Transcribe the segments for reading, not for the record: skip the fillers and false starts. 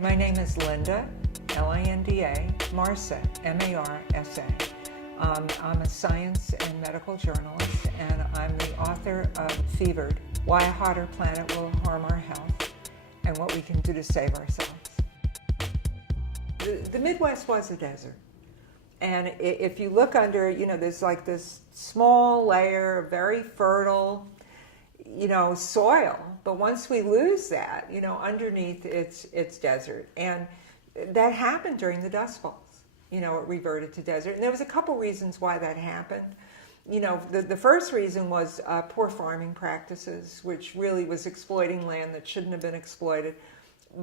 My name is Linda, Linda Marsa, Marsa. I'm a science and medical journalist, and I'm the author of Fevered: Why a Hotter Planet Will Harm Our Health and What We Can Do to Save Ourselves. The Midwest was a desert. And if you look under, there's like this small layer of very fertile, soil. But once we lose that, underneath it's desert. And that happened during the Dust Bowls. It reverted to desert. And there was a couple reasons why that happened. The first reason was poor farming practices, which really was exploiting land that shouldn't have been exploited.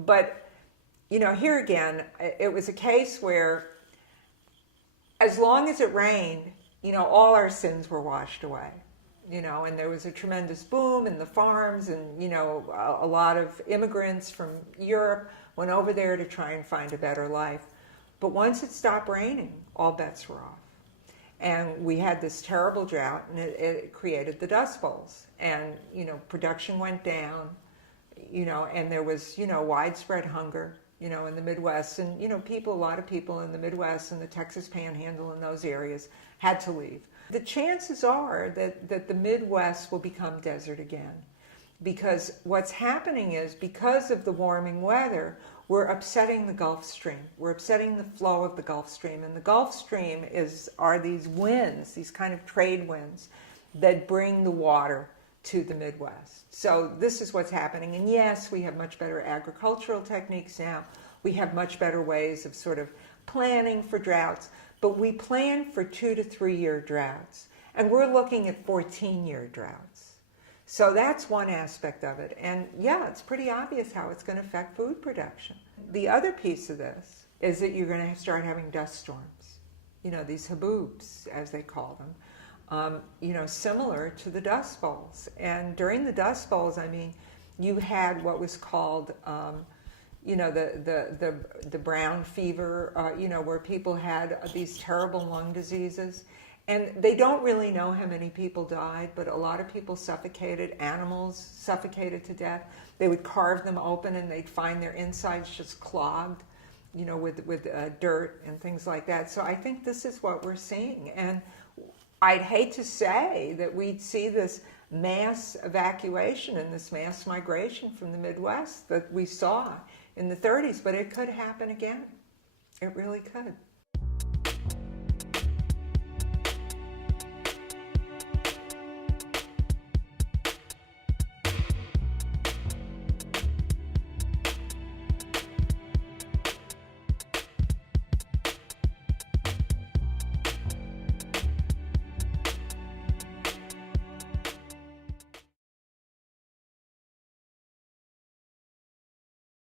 But, here again, it was a case where as long as it rained, all our sins were washed away. And there was a tremendous boom in the farms, and, a lot of immigrants from Europe went over there to try and find a better life. But once it stopped raining, all bets were off. And we had this terrible drought, and it created the Dust Bowls. And, production went down, and there was, widespread hunger, in the Midwest. And, a lot of people in the Midwest and the Texas Panhandle and those areas had to leave. The chances are that the Midwest will become desert again, because what's happening is, because of the warming weather, we're upsetting the Gulf Stream. We're upsetting the flow of the Gulf Stream. And the Gulf Stream are these winds, these kind of trade winds that bring the water to the Midwest. So this is what's happening. And yes, we have much better agricultural techniques now. We have much better ways of sort of planning for droughts. But we plan for 2 to 3 year droughts. And we're looking at 14-year droughts. So that's one aspect of it. And yeah, it's pretty obvious how it's going to affect food production. The other piece of this is that you're going to start having dust storms. These haboobs, as they call them, similar to the Dust Bowls. And during the Dust Bowls, you had what was called, the brown fever, where people had these terrible lung diseases. And they don't really know how many people died, but a lot of people suffocated. Animals suffocated to death. They would carve them open, and they'd find their insides just clogged, with dirt and things like that. So I think this is what we're seeing. And I'd hate to say that we'd see this mass evacuation and this mass migration from the Midwest that we saw in the 30s, but it could happen again. It really could.